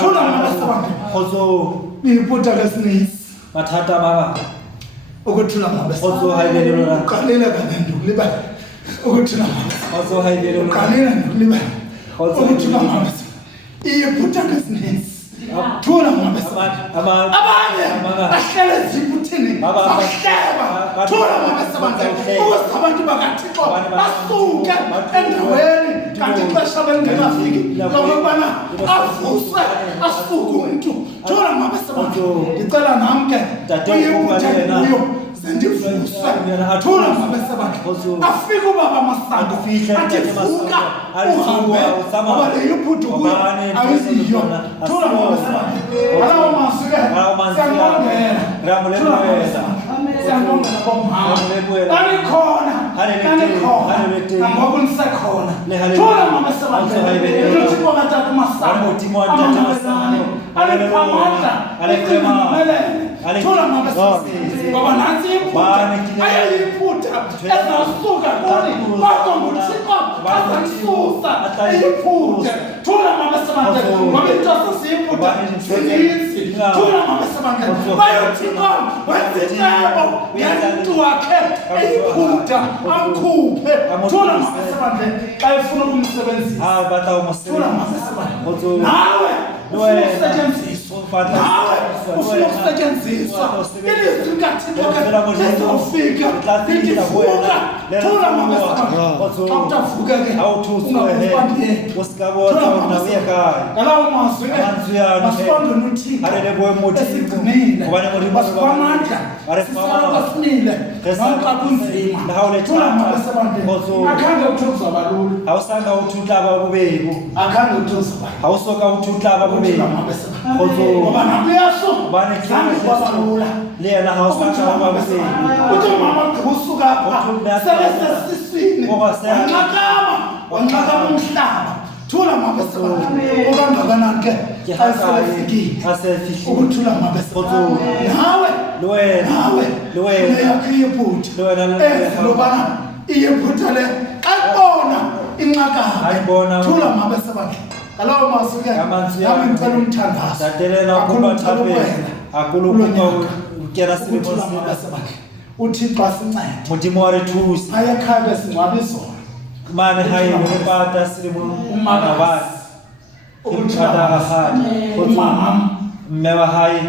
thola mabesabakhe iyiputa lesinisi mathata baba ukuthula mabesabakhe khotso hailelo uqalela kanandi ukulibala ukuthula mabesabakhe khotso hailelo uqalela nokulibala ukuthula mabesabakhe iyiputa lesinisi thola mabesabakhe abanye bahlala eziputhini bahleba thola mabesabakhe ukuze abantu bakathixo basuke endaweni kanti ixesha belingekafiki lokubana avuswe asuke umuntu thola mabesabakhe ngicela nam ke uyiputheni kuyo zendivuse thola mabesabakhe afike ubaba masango athi vuka uhambe ngoba leyo phuthu kuyo ayiziyo thola mabesabakhe alawo mazwi ke siyambongela thola mabesabakhe siyambongela bomama anikhona nangoku nisekhona thola mabesabakhe uthixo katata masango amamelane aliphamandla aliphimelele thola mabesabakhe ngoba nansi iphutha ayayiphutha ezasuka kuni kodwa nguthixo azamsusa iyiphutha thola mabesabakhe ngoba into sesiyiphutha zininzi thola mabesabakhe bayothixo wenzicebo ngemntu wakhe eyiphutha amkhuphe thola mabesabakhe xa efuna ukumsebenzisa thola mabesabakhe nawe ufuna ukusetyenziswa nawe ufuna ukusetyenziswa ilizwi likathixo ke lizofika livuka thola mabesabakhe xa utavuka ke ngalawo mazwi masibongele uthixo esigcinile masikwamandla sisaloko simile noxa kunzima thola mabesabakhe akhange uthi kuzaba lula awusanga uthutla babubeku akhange uthi kuzaba awusoka uthutla babubeku ngoba nakuyaso zange kwaba lula lena awusanga babubeku uthi mama gqusuka apha selesesiswini wanxakama umhlaba thola mabesabakhe okangakanani ke asefikile ukuthula mabesabakhe nawe uyakho iyiphutha lobana iyiphutha le ayibona inxakama thula mabesabakhe alawo mazwi ke nami ngicela umthandazo uthixo asincede modimo wa re thusa ayekhaya besingcwaba izolo mane hayi ngepata silimo umakazi ukuthada ahadi umama mme wa hayi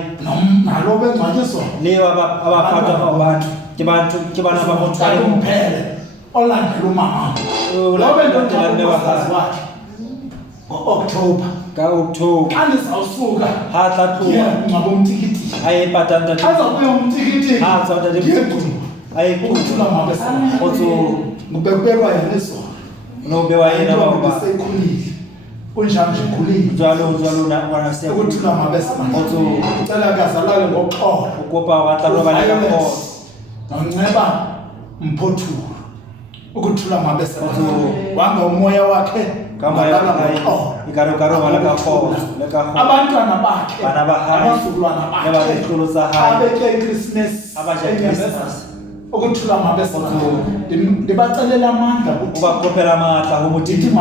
nalo bengcwaba izolo leyo abaphatha abantu ke bana ba motho hayi umphele olandela umama lo bendodela mme wa hayi October ka andizawusuka hatla tlo ngaba umtikiti ayepatanta azabuya umtikiti zawuda ukuthula mabesabakhe khotso ngubekwa yena izolo nobewa yena baba sekhulile kunjani nje khulile njalo na wana se ukuthula mabesabakhe khotso ucela kazalale ngoxolo ukopa watalo baleka kho nonceba mphothulu ukuthula mabesabakhe wanga umoya wakhe kama ikaro wala ka kho abantwana bakhe bana bahayi abazulwana bakhe abazikhulu sahayi abeke Christmas ukuthula mabesabakhe ndibacelela amandla ubakhophela amandla ukuthi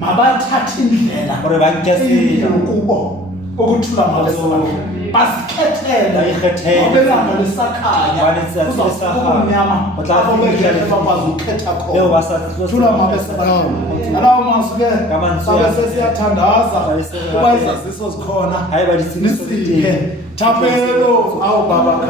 mabathathe indlela ore bankesi kubo ukuthula mabesabakhe basikhethela ngobelanga lisakhanya uzawumnyama bakwazi ukukhetha khona thula mabesabakhe alawo mazwi ke sabe sesiyathandaza kuba izaziso zikhona nisiphe thapelo awu baba